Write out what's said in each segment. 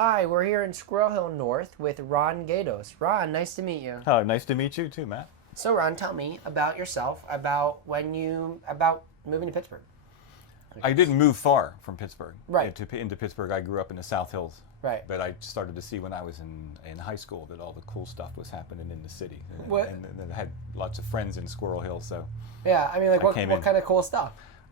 Hi, we're here in Squirrel Hill North with Ron Gaydos. Ron, nice to meet you. Oh, nice to meet you too, Matt. So Ron, tell me about yourself, about moving to Pittsburgh. I didn't move far from Pittsburgh. Right. Into Pittsburgh. I grew up in the South Hills. Right. But I started to see when I was in high school that all the cool stuff was happening in the city. What? And I had lots of friends in Squirrel Hill, so. Yeah, I mean, like, what kind of cool stuff?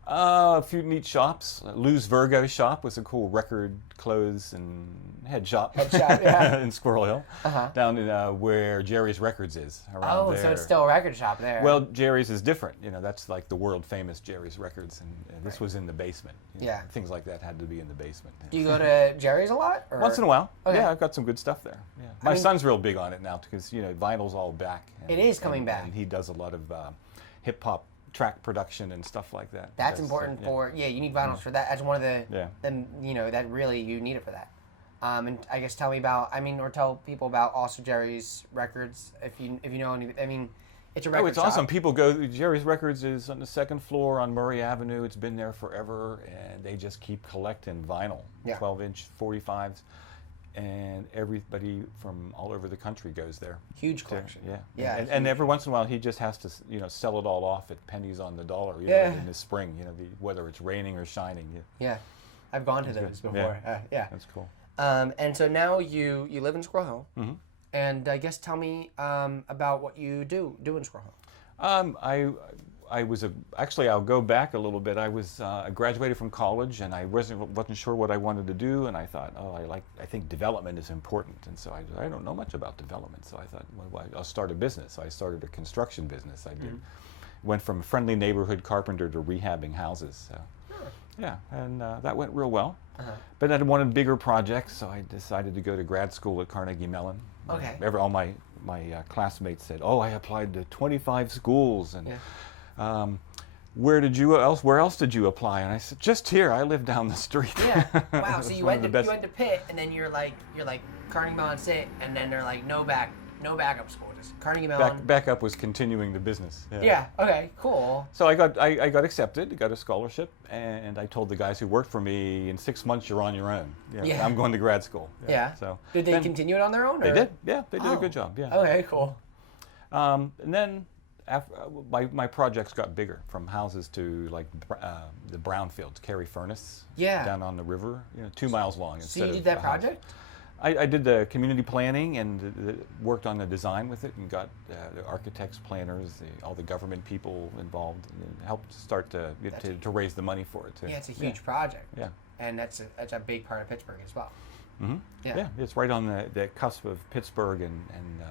A few neat shops. Lou's Virgo shop was a cool record, clothes, and head shop. Head shop, yeah. In Squirrel Hill. Uh-huh. Down in where Jerry's Records is, around there. So it's still a record shop there. Well, Jerry's is different. You know, that's like the world famous Jerry's Records, and this was in the basement. Yeah. Things like that had to be in the basement. Do you go to Jerry's a lot? Or? Once in a while. Okay. Yeah, I've got some good stuff there. Yeah. My son's real big on it now because, you know, vinyl's all back. It is coming back. And he does a lot of hip hop track production and stuff like that. That's important for, you need vinyls for that. That's one of the, you know, that really you need it for that. And I guess tell people about also Jerry's Records if you know any. I mean, it's a record Oh, it's shop. awesome. People go. Jerry's Records is on the second floor on Murray Avenue. It's been there forever, and they just keep collecting vinyl, 12-inch 45s, and everybody from all over the country goes there. Huge collection. And every once in a while, he just has to, you know, sell it all off at pennies on the dollar. You know, in the spring, you know, whether it's raining or shining. Yeah, I've gone to those before. Yeah, that's cool. And so now you live in Squirrel Hill, mm-hmm. and I guess tell me about what you do in Squirrel Hill. I was actually I'll go back a little bit. I graduated from college and I wasn't sure what I wanted to do, and I thought, I think development is important, and so I don't know much about development, so I thought, well, I'll start a business. So I started a construction business. I went from friendly neighborhood carpenter to rehabbing houses. So. Yeah, and that went real well. Uh-huh. But I wanted bigger projects, so I decided to go to grad school at Carnegie Mellon. Okay. All my classmates said, "Oh, I applied to 25 schools, and where else did you apply?" And I said, "Just here. I live down the street." Yeah. Wow. So you went to Pitt, and then you're like Carnegie Mellon's it, and then they're like no backup school. Just Carnegie Mellon. Backup was continuing the business. Yeah. Okay. Cool. So I got accepted, got a scholarship, and I told the guys who worked for me, in 6 months you're on your own. Yeah. I'm going to grad school. Yeah. So did they continue it on their own? They did. Yeah. They did a good job. Yeah. Okay. Cool. And then after, my projects got bigger, from houses to like the brownfields, Carey Furnace. Yeah. Down on the river, 2 miles long. So you did that project? I did the community planning and worked on the design with it, and got the architects, planners, all the government people involved, and helped start to raise the money for it too. Yeah, it's a huge project. Yeah. And that's a big part of Pittsburgh as well. Mm-hmm. Yeah, it's right on the cusp of Pittsburgh and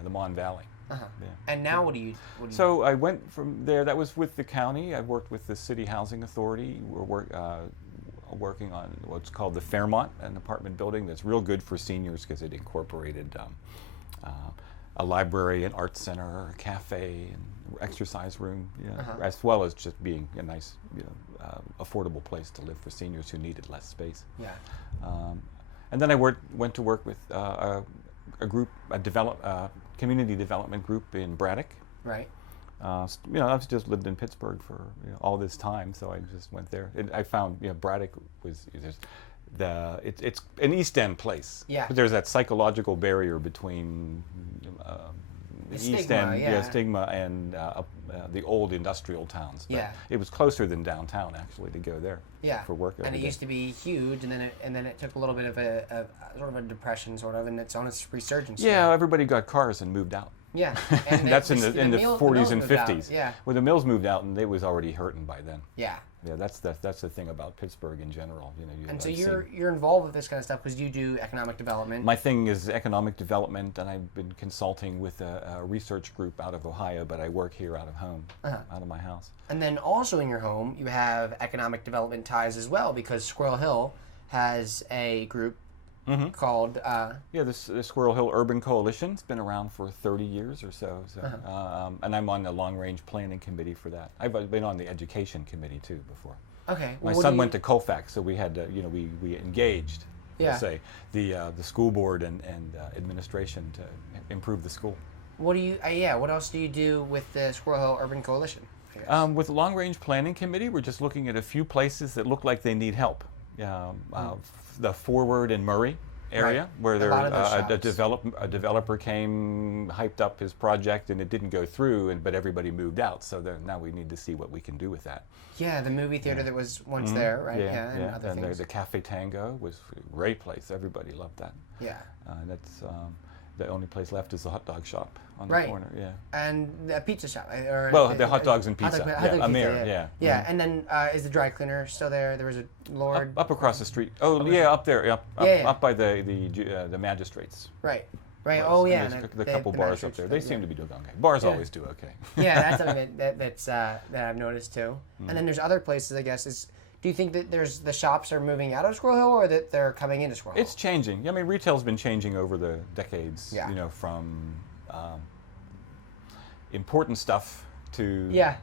the Mon Valley. Uh-huh. Yeah. And now what do you So I went from there. That was with the county. I worked with the City Housing Authority. We're working on what's called the Fairmont, an apartment building that's real good for seniors because it incorporated a library, an art center, a cafe, and exercise room, as well as just being a nice, affordable place to live for seniors who needed less space. Yeah. And then I went to work with a community development group in Braddock. Right. I've just lived in Pittsburgh for all this time, so I just went there. I found Braddock was it's an East End place. Yeah. But there's that psychological barrier between the East End stigma and the old industrial towns. But it was closer than downtown actually to go there. Yeah. For work. And it used to be huge, and then it took a little bit of a sort of a depression, and it's on its resurgence. Yeah, everybody got cars and moved out. Yeah, and that's in the 40s and 50s. Yeah, well, the mills moved out, and it was already hurting by then. Yeah, that's the thing about Pittsburgh in general. And so you're involved with this kind of stuff because you do economic development. My thing is economic development, and I've been consulting with a research group out of Ohio, but I work here out of home, out of my house. And then also in your home, you have economic development ties as well, because Squirrel Hill has a group. Mm-hmm. Called the Squirrel Hill Urban Coalition. It's been around for 30 years or so. And I'm on the long range planning committee for that. I've been on the education committee too before. Okay. My son went to Colfax, so we had to, we engaged, say, the school board and administration to improve the school. What else do you do with the Squirrel Hill Urban Coalition? With the long range planning committee, we're just looking at a few places that look like they need help. The Forward in Murray, area Right. where there lot of those a developer came, hyped up his project, and it didn't go through, but everybody moved out. So now we need to see what we can do with that. Yeah, the movie theater that was once there, right? And other and things. the Cafe Tango was a great place. Everybody loved that. Yeah. That's the only place left is the hot dog shop on the Right. corner. Yeah. And the pizza shop. Or The hot dogs and pizza. Hot dog Amir, pizza, yeah. Yeah, and then is the dry cleaner still there? There was a Lord. Up across the street. Oh, yeah, up there. Up by the magistrates. Right. Right. Oh, yeah. And the couple bars up there. They seem to be doing okay. Bars always do okay. Yeah, that's something that I've noticed too. And then there's other places, I guess. Do you think that the shops are moving out of Squirrel Hill, or that they're coming into Squirrel Hill? It's changing. I mean, retail's been changing over the decades. Yeah. You know, from important stuff to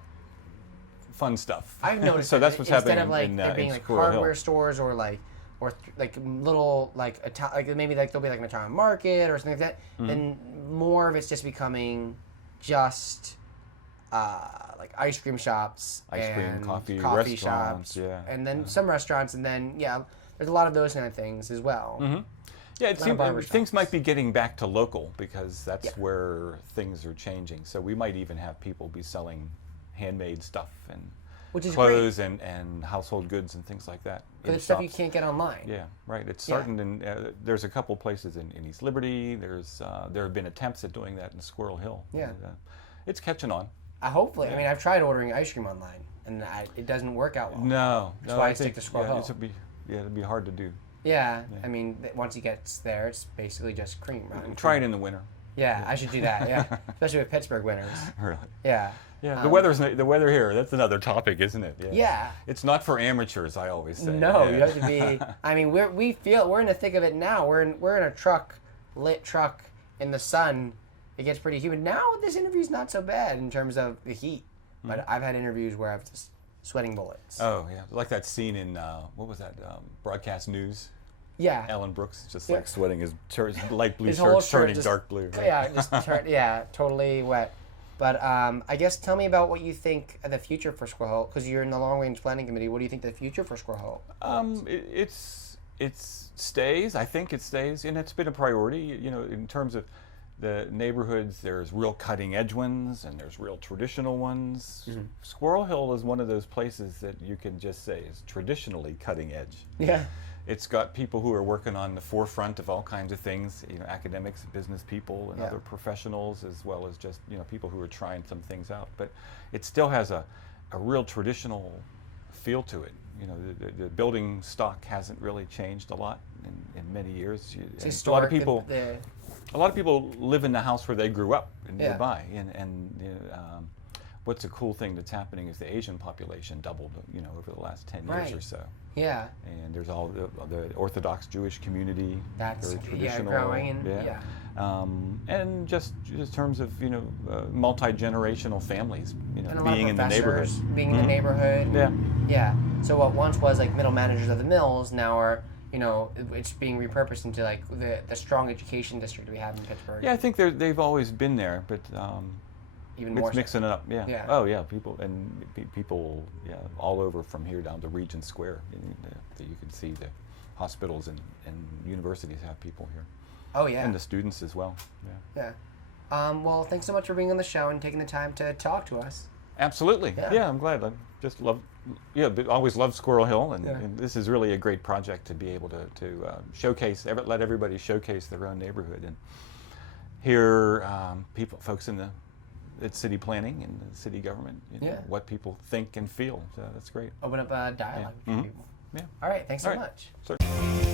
fun stuff. I've noticed. So that's what's happening instead of like there being like hardware Hill. stores or like little like maybe like there'll be like an Italian market or something like that. Then more of it's just becoming just like ice cream shops, coffee shops, and then some restaurants, and then there's a lot of those kind of things as well. Mm-hmm. Yeah, it seems things might be getting back to local because that's where things are changing. So we might even have people be selling handmade stuff and clothes and household goods and things like that. But it's stuff you can't get online. Yeah, right. It's starting, and there's a couple places in East Liberty. There have been attempts at doing that in Squirrel Hill. Yeah, and, it's catching on. Hopefully, I mean, I've tried ordering ice cream online, and it doesn't work out well. No, that's why I stick to Squirrel Hill. It'd be hard to do. Yeah, I mean, once it gets there, it's basically just cream. Right? Try it in the winter. Yeah, I should do that. Yeah, especially with Pittsburgh winters. Really? Yeah. Yeah, the weather here. That's another topic, isn't it? Yeah. It's not for amateurs, I always say. No, you have to be. I mean, we're in the thick of it now. We're in a lit truck in the sun. It gets pretty humid now. This interview's not so bad in terms of the heat, but I've had interviews where I've just sweating bullets. Oh yeah, like that scene in what was that? Broadcast News. Yeah. Alan Brooks just like sweating his light blue shirt turning dark blue. Yeah, totally wet. But I guess tell me about what you think of the future for Squirrel Hill, because you're in the Long Range Planning Committee. What do you think the future for Squirrel Hill is? It stays. I think it stays, and it's been a priority. You know, in terms of the neighborhoods, there's real cutting edge ones and there's real traditional ones. Mm-hmm. Squirrel Hill is one of those places that you can just say is traditionally cutting edge. Yeah. It's got people who are working on the forefront of all kinds of things, you know, academics, business people, and other professionals, as well as just, you know, people who are trying some things out. But it still has a real traditional feel to it. You know, the building stock hasn't really changed a lot in many years. It's a lot of people. A lot of people live in the house where they grew up nearby, and what's a cool thing that's happening is the Asian population doubled, you know, over the last 10 years or so. Yeah. And there's all the Orthodox Jewish community, that's very traditional. Growing and just in terms of, you know, multi-generational families, you know, being in the neighborhood. Being in the neighborhood. Yeah. Yeah. So what once was like middle managers of the mills now are, you know, it's being repurposed into like the strong education district we have in Pittsburgh. Yeah, I think they've always been there, but even more it's mixing it up. Yeah. Yeah. Oh yeah, people all over from here down to Regent Square. You can see the hospitals and universities have people here. Oh yeah. And the students as well. Yeah. Yeah. Well, thanks so much for being on the show and taking the time to talk to us. Absolutely. Yeah, I'm glad. I just always loved Squirrel Hill, and this is really a great project to be able to showcase, let everybody showcase their own neighborhood and hear folks in the city planning and the city government, you know, what people think and feel. So that's great. Open up a dialogue with people. Yeah. All right. Thanks so much. Certainly.